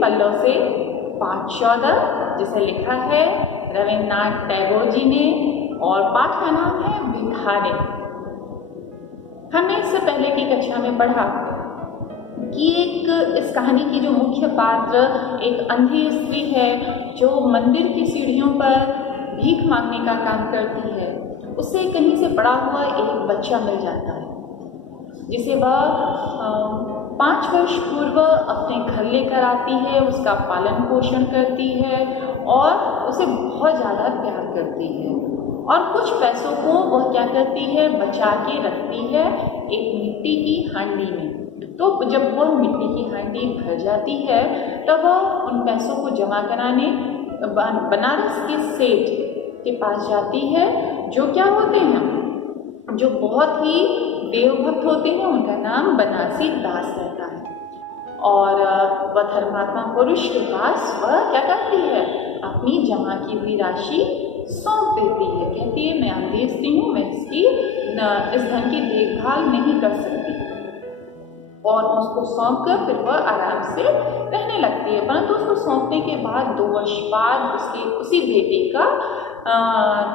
पल्लों से पाठ 14 जिसे लिखा है रविन्द्रनाथ टैगोर जी ने और पाठ का नाम है भिखारी। हमने इससे पहले की कक्षा में पढ़ा कि इस कहानी की जो मुख्य पात्र एक अंधी स्त्री है जो मंदिर की सीढ़ियों पर भीख मांगने का काम करती है। उसे कहीं से पड़ा हुआ एक बच्चा मिल जाता है जिसे वह 5 वर्ष पूर्व अपने घर लेकर आती है, उसका पालन पोषण करती है और उसे बहुत ज़्यादा प्यार करती है और कुछ पैसों को वह क्या करती है, बचा के रखती है एक मिट्टी की हांडी में। तो जब वह मिट्टी की हांडी भर जाती है तब वह उन पैसों को जमा कराने बनारस के सेठ के पास जाती है जो क्या होते हैं, जो बहुत ही देवभक्त होते हैं। उनका नाम बनारसी दास रहता है और वह धर्मात्मा पुरुष के पास वह क्या करती है, अपनी जमा की हुई राशि सौंप देती है। कहती है मैं अंधी स्त्री हूँ, मैं इस धन की देखभाल नहीं कर सकती और उसको सौंप कर फिर वह आराम से रहने लगती है। परंतु उसको सौंपने के बाद 2 वर्ष बाद उसके उसी बेटे का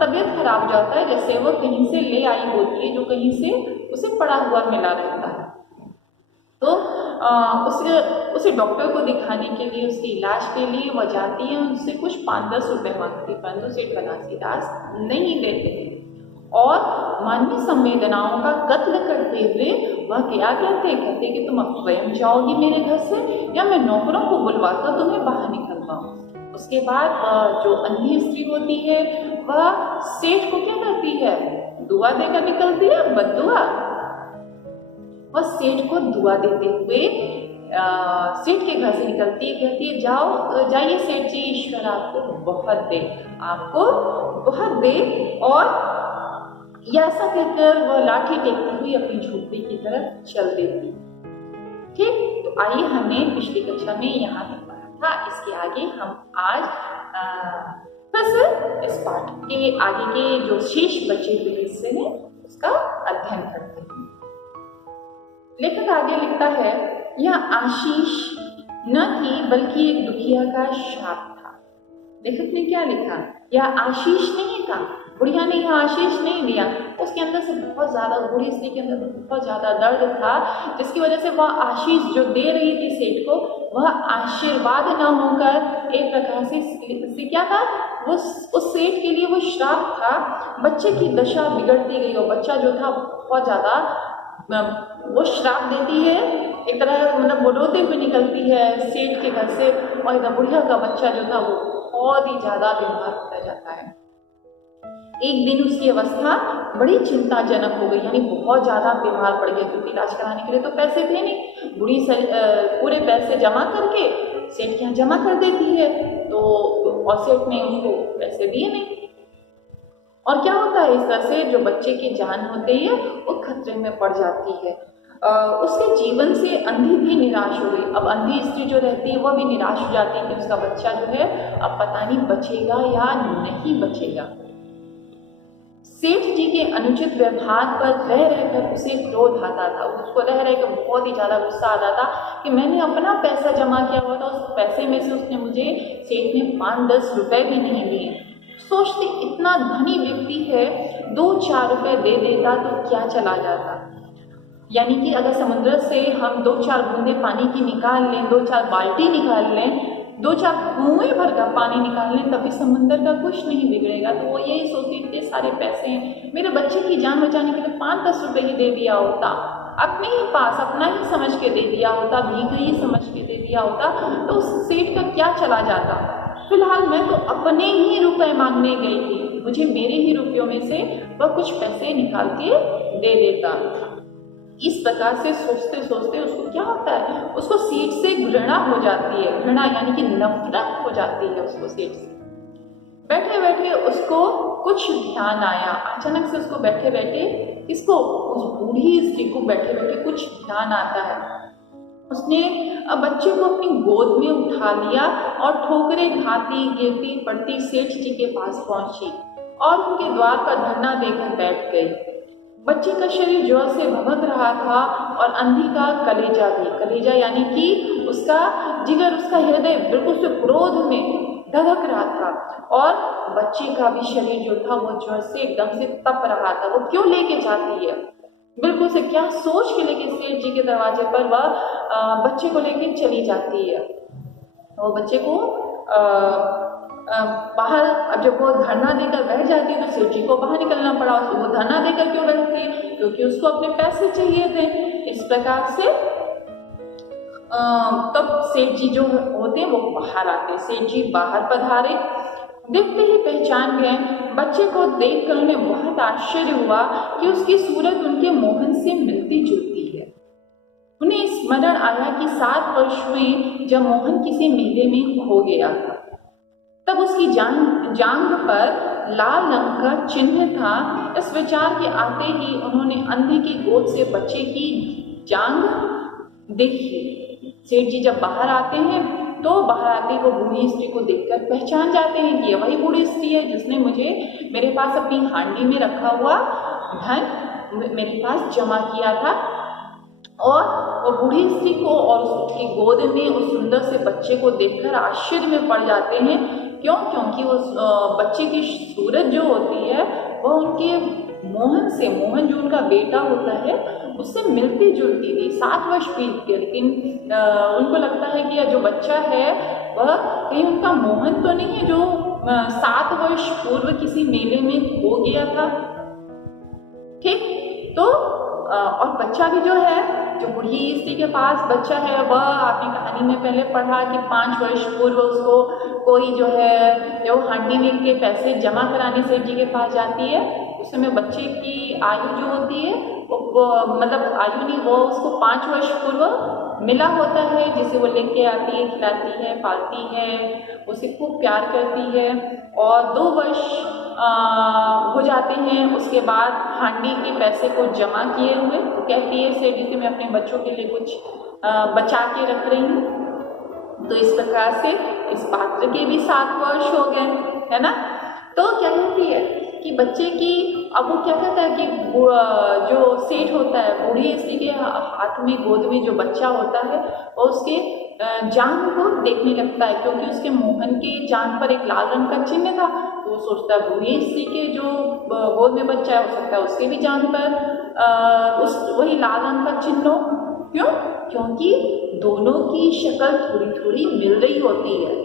तबीयत खराब हो जाता है, जैसे वह कहीं से ले आई होती है, जो कहीं से उसे पड़ा हुआ मिला रहता है। तो उसे डॉक्टर को दिखाने के लिए, उसके इलाज के लिए वह जाती है, उनसे कुछ 5-10 रुपए मांगती, परंतु सेठ बनारसी दास नहीं देते और मानवीय संवेदनाओं का कत्ल करते हुए वह क्या कहते कि तुम अब स्वयं जाओगी मेरे घर से या मैं नौकरों को बुलवाकर तुम्हें बाहर निकलवाऊं। उसके बाद जो अंधी स्त्री होती है वह सेठ को क्या करती है, दुआ देकर निकलती है, बद्दुआ। वह सेठ को दुआ देते हुए सेठ के घर से निकलती है, कहती है जाइए सेठ जी, ईश्वर आपको बहुत दे, आपको बहुत दे। और ऐसा कहकर वह लाठी टेकती हुई अपनी झोपड़ी की तरफ चल देती। ठीक, तो आइए हमने पिछली कक्षा में यहाँ तक पढ़ा था, इसके आगे हम आज फिर से इस पाठ के आगे के जो शेष बचे हुए हिस्से हैं उसका अध्ययन करते हैं। लेखक आगे लिखता है, यह आशीष न थी बल्कि एक दुखिया का शाप था। लेखक ने क्या लिखा, यह आशीष नहीं था, बुढ़िया ने यह आशीष नहीं दिया, उसके अंदर से बहुत ज्यादा, बूढ़ी स्त्री के अंदर बहुत ज्यादा दर्द था जिसकी वजह से वह आशीष जो दे रही थी सेठ को, वह आशीर्वाद न होकर एक प्रकार से क्या था, उस सेठ के लिए वो श्राप था। बच्चे की दशा बिगड़ती गई और बच्चा जो था बहुत ज्यादा वो श्राप देती है, एक तरह मतलब वो रोते हुए निकलती है सेठ के घर से और इधर बुढ़िया का बच्चा जो था वो बहुत ही ज्यादा बीमार होता जाता है। एक दिन उसकी अवस्था बड़ी चिंताजनक हो गई, यानी बहुत ज्यादा बीमार पड़ गया क्योंकि इलाज कराने के लिए तो पैसे थे नहीं। बूढ़ी पूरे पैसे जमा करके सेठ के यहाँ जमा कर देती है, तो और सेठ ने उसको पैसे दिए नहीं और क्या होता है, इस तरह से जो बच्चे की जान होती है वो खतरे में पड़ जाती है। उसके जीवन से अंधी भी निराश हो गई। अब अंधी स्त्री जो रहती है वह भी निराश हो जाती है कि उसका बच्चा जो है अब पता नहीं बचेगा या नहीं बचेगा। सेठ जी के अनुचित व्यवहार पर रह रहकर उसे क्रोध आता था, उसको रह रहकर बहुत ही ज्यादा गुस्सा आता था कि मैंने अपना पैसा जमा किया हुआ था, उस पैसे में से उसने मुझे सेठ ने 5-10 रुपए भी नहीं दिए। सोचते इतना धनी व्यक्ति है, 2-4 रुपए दे देता तो क्या चला जाता, यानी कि अगर समुद्र से हम 2-4 बूंदे पानी की निकाल लें, 2-4 बाल्टी निकाल लें, 2-4 कुएं भर का पानी निकाल लें तभी समुद्र का कुछ नहीं बिगड़ेगा। तो वो यही सोचती इतने सारे पैसे हैं, मेरे बच्चे की जान बचाने के लिए 5-10 रुपए ही दे दिया होता, अपने ही पास अपना ही समझ के दे दिया होता, भीख ही समझ के दे दिया होता तो उस सेठ का क्या चला जाता। फिलहाल मैं तो अपने ही रुपए मांगने गई थी, मुझे मेरे ही रुपयों में से वह कुछ पैसे निकाल के दे देता। इस प्रकार से सोचते सोचते उसको क्या होता है, उसको सेठ से घृणा हो जाती है, घृणा यानी कि नफरत हो जाती है उसको सेठ से। बैठे बैठे उसको कुछ ध्यान आया, अचानक से उसको बैठे बैठे इसको उस बूढ़ी स्त्री को बैठे बैठे कुछ ध्यान आता है। उसने बच्चे को अपनी गोद में उठा लिया और ठोकरे खाती गिरती पड़ती सेठ जी के पास पहुंची और उनके द्वार पर धरना देकर बैठ गई। बच्चे का शरीर जोर से भभक रहा था और अंधी का कलेजा भी, कलेजा यानी कि उसका जिगर, उसका हृदय बिल्कुल से क्रोध में धधक रहा था और बच्चे का भी शरीर जो था वो जोर से एकदम से तप रहा था। वो क्यों लेके जाती है, बिल्कुल से क्या सोच के लेके सेठ जी के दरवाजे पर वह बच्चे को लेके चली जाती है। वो बच्चे को बाहर, अब जब वो धरना देकर बैठ जाती है तो सेठ जी को बाहर निकलना पड़ा। उसको वो धरना देकर क्यों बैठती है, क्योंकि उसको अपने पैसे चाहिए थे। इस प्रकार से तब सेठ जी जो होते हैं वो बाहर आते हैं। सेठ जी बाहर पधारे, देखते ही पहचान गए। बच्चे को देखकर उन्हें बहुत आश्चर्य हुआ कि उसकी सूरत उनके मोहन से मिलती जुलती है। उन्हें स्मरण आया कि 7 वर्ष में जब मोहन किसी मेले में खो गया था, तब उसकी जांघ पर लाल रंग का चिन्ह था। इस विचार के आते ही उन्होंने अंधे की गोद से बच्चे की जांघ देखी। सेठ जी जब बाहर आते हैं तो बाहर आते ही वो बूढ़ी स्त्री को देखकर पहचान जाते हैं कि ये वही बूढ़ी स्त्री है जिसने मेरे पास अपनी हांडी में रखा हुआ धन मेरे पास जमा किया था। और वो बूढ़ी स्त्री को और उसकी गोद में उस सुंदर से बच्चे को देखकर आश्चर्य में पड़ जाते हैं। क्यों? क्योंकि उस बच्चे की सूरत जो होती है वह उनके मोहन जो उनका बेटा होता है उससे मिलती जुलती थी। 7 वर्ष बीत गए, लेकिन उनको लगता है कि यह जो बच्चा है वह कहीं उनका मोहन तो नहीं है जो 7 वर्ष पूर्व किसी मेले में खो गया था। ठीक, तो और बच्चा भी जो है, जो बूढ़ी स्त्री के पास बच्चा है, वह आपने कहानी में पहले पढ़ा कि 5 वर्ष पूर्व उसको कोई जो है जो हांडी में के पैसे जमा कराने सेठ जी के पास जाती है, उस समय बच्चे की आयु जो होती है वो मतलब आयु नहीं, वो उसको 5 वर्ष पूर्व मिला होता है, जिसे वो लेके आती है, खिलाती है, पालती है, उसे खूब प्यार करती है। और 2 वर्ष हो जाते हैं उसके बाद हांडी के पैसे को जमा किए हुए, तो कहती है सेठ जी से मैं अपने बच्चों के लिए कुछ बचा के रख रही हूँ। तो इस प्रकार से इस पात्र के भी 7 वर्ष हो गए, है ना। तो क्या कहती है कि बच्चे की, अब वो क्या कहता है कि जो सेठ होता है बूढ़ी स्त्री के हाथ में गोद में जो बच्चा होता है और उसके जांघ को देखने लगता है, क्योंकि उसके मोहन के जांघ पर एक लाल रंग का चिन्ह था। तो वो सोचता है बूढ़ी स्त्री के जो गोद में बच्चा है हो सकता है उसके भी जांघ पर वही लाल रंग का चिन्ह हो। क्यों? क्योंकि दोनों की शक्ल थोड़ी थोड़ी मिल रही होती है।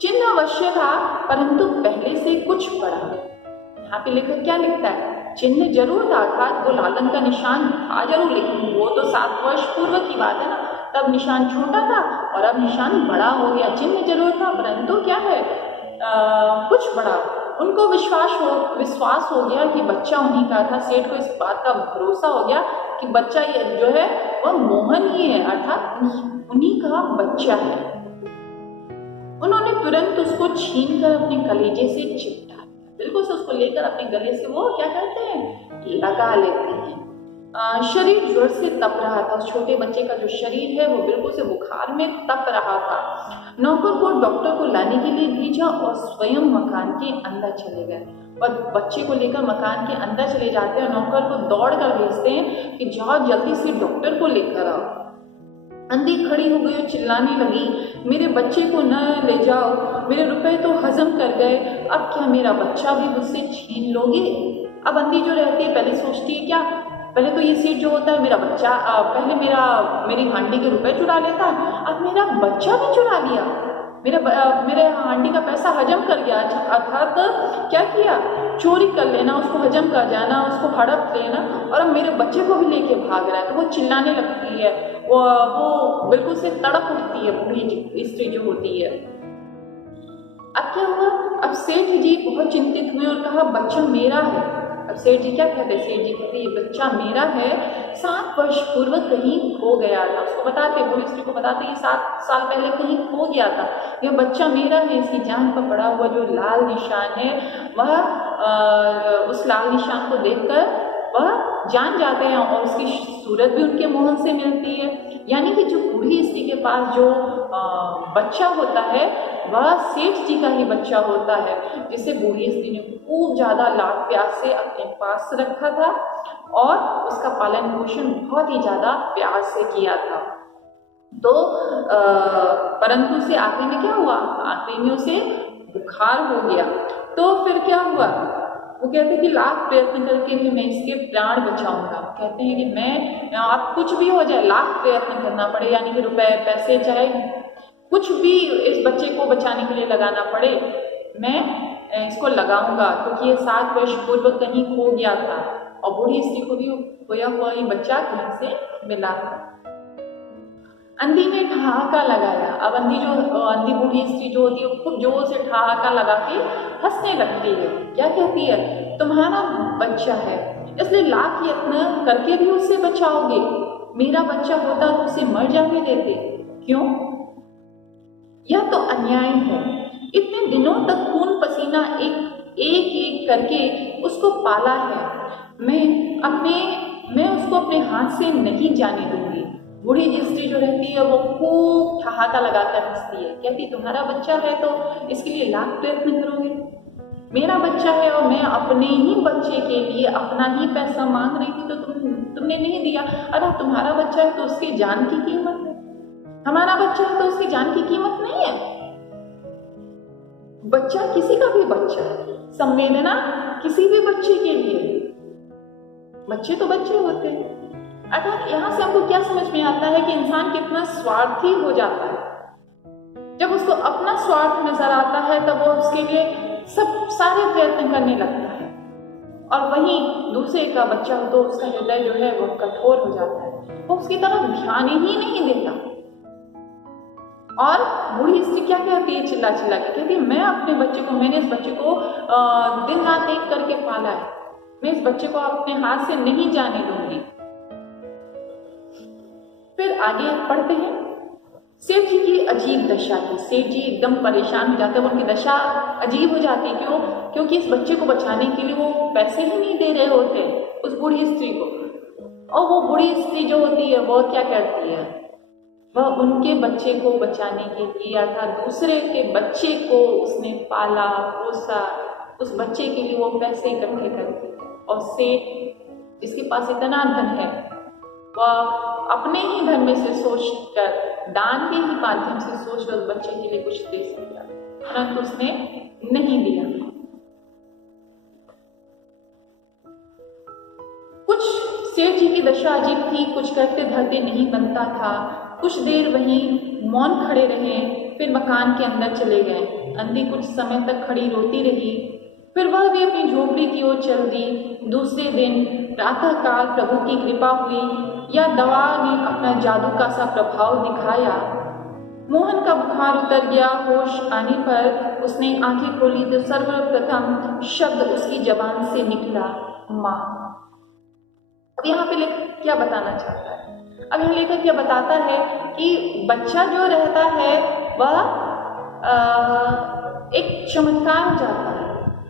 चिन्ह अवश्य था परंतु पहले से कुछ बड़ा। यहाँ पे लेखक क्या लिखता है, चिन्ह जरूर था, अर्थात वो लालन का निशान था जरूर, लेकिन वो तो 7 वर्ष पूर्व की बात है ना, तब निशान छोटा था और अब निशान बड़ा हो गया। चिन्ह जरूर था परंतु क्या है, कुछ बड़ा। उनको विश्वास हो गया कि बच्चा उन्हीं का था। सेठ को इस बात का भरोसा हो गया कि बच्चा ये जो है वह मोहन ही है, अर्थात उन्हीं का बच्चा है। उन्होंने तुरंत उसको छीनकर अपने कलेजे से चिपटा, बिल्कुल से उसको लेकर अपने गले से वो क्या करते हैं, लगा लेते हैं। शरीर जोर से तप रहा था। उस छोटे बच्चे का जो शरीर है वो बिल्कुल से बुखार में तप रहा था। नौकर को डॉक्टर को लाने के लिए भेजा और स्वयं मकान के अंदर चले गए और बच्चे को लेकर मकान के अंदर चले जाते हैं। नौकर को दौड़ कर भेजते हैं कि जाओ जल्दी से डॉक्टर को लेकर आओ। अंधी खड़ी हो गई और चिल्लाने लगी, मेरे बच्चे को न ले जाओ, मेरे रुपए तो हजम कर गए, अब क्या मेरा बच्चा भी मुझसे छीन लोगे। अब अंधी जो रहती है पहले सोचती है क्या, पहले तो ये सेठ जो होता है मेरा बच्चा पहले मेरी हांडी के रुपए चुरा लेता है, अब मेरा बच्चा भी चुरा लिया, मेरे हांडी का पैसा हजम कर गया। अर्थात क्या किया, चोरी कर लेना, उसको हजम कर जाना, उसको हड़प लेना, और अब मेरे बच्चे को भी लेके भाग रहा है। तो वो चिल्लाने लगती है, वो बिल्कुल से तड़प उठती है बूढ़ी स्त्री जो होती है। अब क्या हुआ, अब सेठ जी बहुत चिंतित हुए और कहा बच्चा मेरा है। अब सेठ जी क्या कहते हैं, सेठ जी कहते ये बच्चा मेरा है, 7 वर्ष पूर्व कहीं खो गया था। उसको बताते, बूढ़ी स्त्री को बताते ये 7 साल पहले कहीं खो गया था, यह बच्चा मेरा है। इसकी जान पर पड़ा हुआ जो लाल निशान है वह उस लाल निशान को देखकर वह जान जाते हैं और उसकी सूरत भी उनके मोहन से मिलती है। यानी कि जो बूढ़ी स्त्री के पास जो बच्चा होता है वह सेठ जी का ही बच्चा होता है, जिसे बूढ़ी स्त्री ने खूब ज़्यादा लाड प्यार से अपने पास रखा था और उसका पालन पोषण बहुत ही ज़्यादा प्यार से किया था। तो परंतु उसे आखिरी में क्या हुआ, आखिरी में उसे बुखार हो गया। तो फिर क्या हुआ, वो कहते हैं कि लाख प्रयत्न करके भी मैं इसके प्राण बचाऊंगा। कहते हैं कि मैं आप कुछ भी हो जाए, लाख प्रयत्न करना पड़े, यानी कि रुपए पैसे चाहे कुछ भी इस बच्चे को बचाने के लिए लगाना पड़े, मैं इसको लगाऊंगा, क्योंकि ये 7 वर्ष पूर्व कहीं खो गया था और बूढ़ी स्त्री को भी खोया हुआ ये बच्चा कहीं से मिला था। अंधी ने ठहाका लगाया। अब अंधी बूढ़ी स्त्री जो होती है वो खूब जोर से ठहाका लगा के हंसने लगती है। क्या कहती है, तुम्हारा बच्चा है इसलिए लाख यत्न करके भी उससे बचाओगे, मेरा बच्चा होता तो उसे मर जाने देते, क्यों? यह तो अन्याय है। इतने दिनों तक खून पसीना एक करके उसको पाला है, मैं उसको अपने हाथ से नहीं जाने दूंगी। बूढ़ी स्त्री जो रहती है वो खूब ठहाका लगाकर हंसती है, कहती तुम्हारा बच्चा है तो इसके लिए लाख प्रयत्न करोगे, मेरा बच्चा है और मैं अपने ही बच्चे के लिए अपना ही पैसा मांग रही थी तो तुमने नहीं दिया। अरे तुम्हारा बच्चा है तो उसकी जान की कीमत है, हमारा बच्चा है तो उसकी जान की कीमत नहीं है। बच्चा किसी का भी बच्चा है, संवेदना किसी भी बच्चे के लिए, बच्चे तो बच्चे होते हैं। अर्थात यहाँ से हमको क्या समझ में आता है कि इंसान कितना स्वार्थी हो जाता है। जब उसको अपना स्वार्थ नजर आता है तब वो उसके लिए सब सारे प्रयत्न करने लगता है, और वहीं दूसरे का बच्चा हो तो उसका हृदय जो है वो कठोर हो जाता है, वो उसकी तरफ ध्यान ही नहीं देता। और बूढ़ी स्त्री क्या कहती है, चिल्ला चिल्ला के कहती है मैंने इस बच्चे को दिन रात एक करके पाला है, मैं इस बच्चे को अपने हाथ से नहीं जाने दूंगी। फिर आगे पढ़ते हैं, सेठ जी की अजीब दशा थी। सेठ जी एकदम परेशान हो जाते हैं, उनकी दशा अजीब हो जाती है। क्यों? क्योंकि इस बच्चे को बचाने के लिए वो पैसे ही नहीं दे रहे होते उस बूढ़ी स्त्री को। और वो बूढ़ी स्त्री जो होती है वो क्या करती है, वह उनके बच्चे को बचाने के लिए अर्थात दूसरे के बच्चे को उसने पाला पोसा, उस बच्चे के लिए वो पैसे इकट्ठे करती है। और सेठ जिसके पास इतना धन है वह अपने ही धन में से सोचकर, दान के ही माध्यम से सोचकर उस बच्चे के लिए कुछ दे सकता, परंतु उसने नहीं दिया। कुछ सेठ जी की दशा अजीब थी, कुछ करते धरते नहीं बनता था। कुछ देर वहीं मौन खड़े रहे, फिर मकान के अंदर चले गए। अंधी कुछ समय तक खड़ी रोती रही, फिर वह भी अपनी झोपड़ी की ओर चल दी। दूसरे दिन प्रातःकाल प्रभु की कृपा हुई या दवा ने अपना जादू का सा प्रभाव दिखाया। मोहन का बुखार उतर गया। होश आने पर उसने आंखें खोली तो सर्वप्रथम शब्द उसकी जबान से निकला, माँ। अब यहाँ पे लेखक क्या बताना चाहता है? अब यहाँ लेखक यह बताता है कि बच्चा जो रहता है वह एक चमत्कार हो जाता है।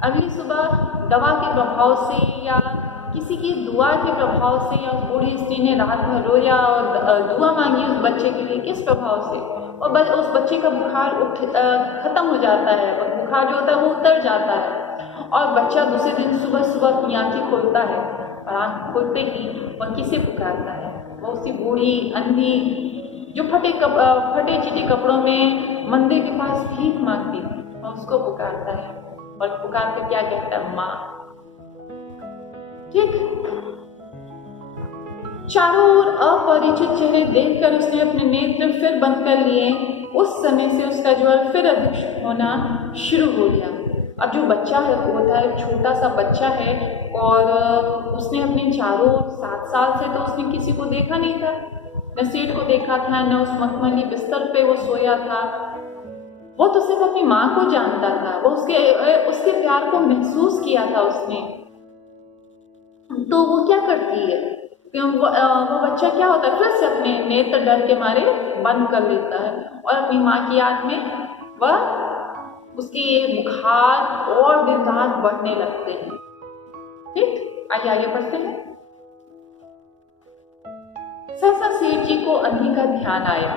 अगली सुबह दवा के प्रभाव से या किसी की दुआ के प्रभाव से, या बूढ़ी स्त्री ने रात भर रोया और दुआ मांगी उस बच्चे के लिए, किस प्रभाव से? और उस बच्चे का बुखार खत्म हो जाता है, बुखार जो होता है वो उतर जाता है, और बच्चा दूसरे दिन सुबह सुबह अपनी आंखें खोलता है, और आँख खोलते ही वह किसे पुकारता है? वो उसी बूढ़ी अंधी जो फटे चिटे कपड़ों में मंदिर के पास भीख मांगती थी, और उसको पुकारता है, और पुकार कर क्या कहता है? माँ। ठीक, चारों ओर अपरिचित चेहरे देखकर उसने अपने नेत्र फिर बंद कर लिए। उस समय से उसका ज्वर फिर अधिक होना शुरू हो गया। अब जो बच्चा है वो होता है छोटा सा बच्चा है, और उसने अपने चारों 7 साल से तो उसने किसी को देखा नहीं था, न सेठ को देखा था, न उस मखमली बिस्तर पे वो सोया था। वो तो सिर्फ अपनी माँ को जानता था, वो उसके प्यार को महसूस किया था उसने। तो वो क्या करती है, वो बच्चा क्या होता है, फिर से अपने नेत्र डर के मारे बंद कर लेता है, और अपनी माँ की याद में वह उसके बुखार और दिन रात बढ़ने लगते हैं। ठीक, आइए आगे बढ़ते हैं। सहसा सेठ जी को अंधी का ध्यान आया।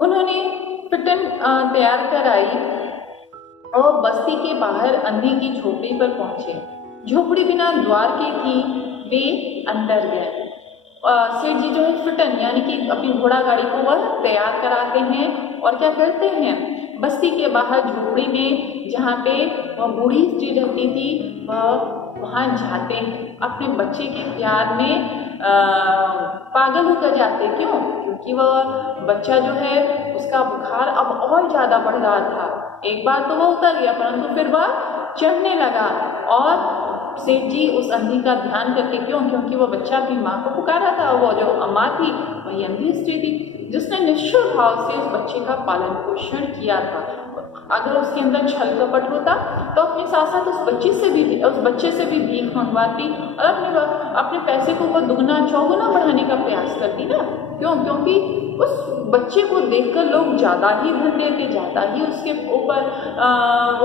उन्होंने पिटन तैयार कर आई और बस्ती के बाहर अंधी की झोपड़ी पर पहुंचे। झोपड़ी बिना द्वार की थी। वे अंदर गए। सेठ जी जो है फिटन यानी कि अपनी घोड़ा गाड़ी को वह तैयार कराते हैं और क्या करते हैं, बस्ती के बाहर झोपड़ी में जहाँ पे वह बूढ़ी स्त्री रहती थी वहाँ जाते हैं, अपने बच्चे के प्यार में पागल होकर जाते। क्यों? क्योंकि वह बच्चा जो है उसका बुखार अब और ज़्यादा बढ़ रहा था। एक बार तो वह उतर गया परंतु फिर वह चढ़ने लगा और सेठ जी उस अंधी का ध्यान करके, क्यों? क्योंकि वो बच्चा अपनी माँ को पुकारा था, वो जो अम्मा थी वही अंधी स्त्री थी जिसने निश्चल भाव से उस बच्चे का पालन पोषण किया था। अगर उसके अंदर छल कपट होता तो अपने साथ साथ उस बच्चे से भी भीख मंगवाती और अपने पैसे को वो दुगना चौगुना बढ़ाने का प्रयास करती ना। क्यों? क्योंकि उस बच्चे को देखकर लोग ज़्यादा ही धन देते, ज़्यादा ही उसके ऊपर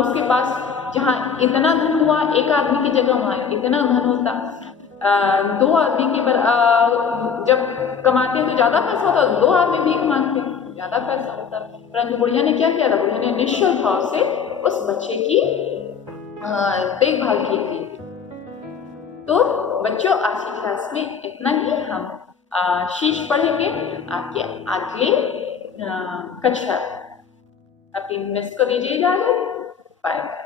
उसके पास जहाँ इतना धन हुआ एक आदमी की जगह वहाँ इतना धन होता, दो आदमी के जब कमाते तो ज़्यादा पैसा होता, दो आदमी भीख मांगते ज़्यादा पैसा होता। परंतु बुढ़िया ने क्या किया था? बुढ़िया ने निश्चल भाव से उस बच्चे की देखभाल की थी। तो बच्चों आज की क्लास में इतना ही हम शीश पढ़ेंगे। आपके अगले कक्षा अपनी मिस को दीजिए इजाजत। बाय।